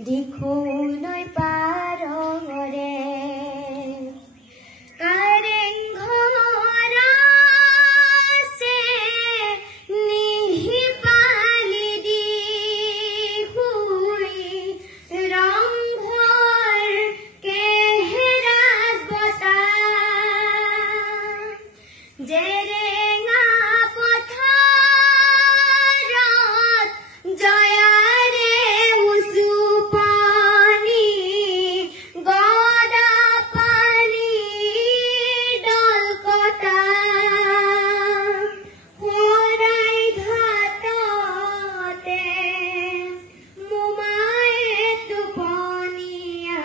দিখো নৈ পাৰৰে জেৰেঙা পথাৰত জয়াৰে উচু পানী গদা পানী দলকটা শৰাই ঘাটতে মোমায়ে টোপনিয়াই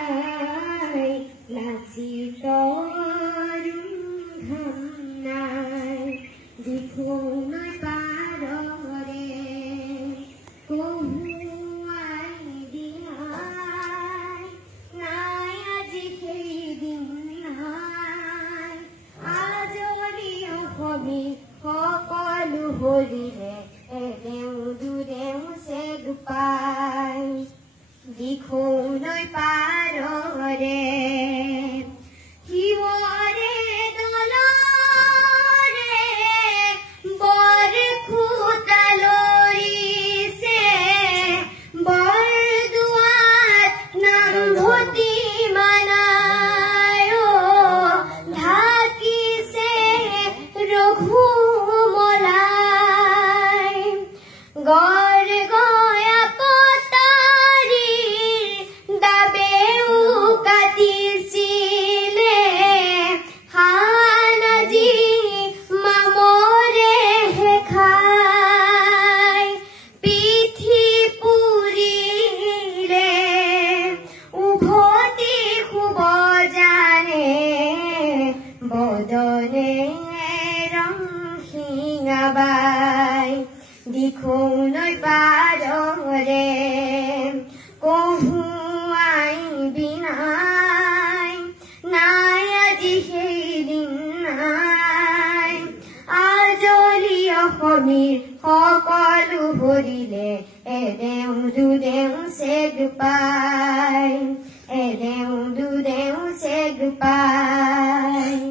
লাচিত দিখো নৈ পাৰৰে কহুৱাই দিহাই নাই আজি সেইদিন নাই আজৰি অসমী সকলো হৰিৰে এৰেও দূৰেও চেগ পাই দিখো নৈ পাৰৰে গড় গয়া কটাৰীৰ দাবেও কাটিছিলে হানাজি মামৰে খাই পিঠি পুৰিলে উভতি শুব জানে বদনে ৰং শিঙাবাই দিখো নৈ পাৰৰে কহুৱাই বিনাই নাই আজি সেইদিন নাই আজলি অসমীৰ সকলো হৰিলে এৰেও দূৰেও চেগ পাই এৰেও দূৰেও চেগ পাই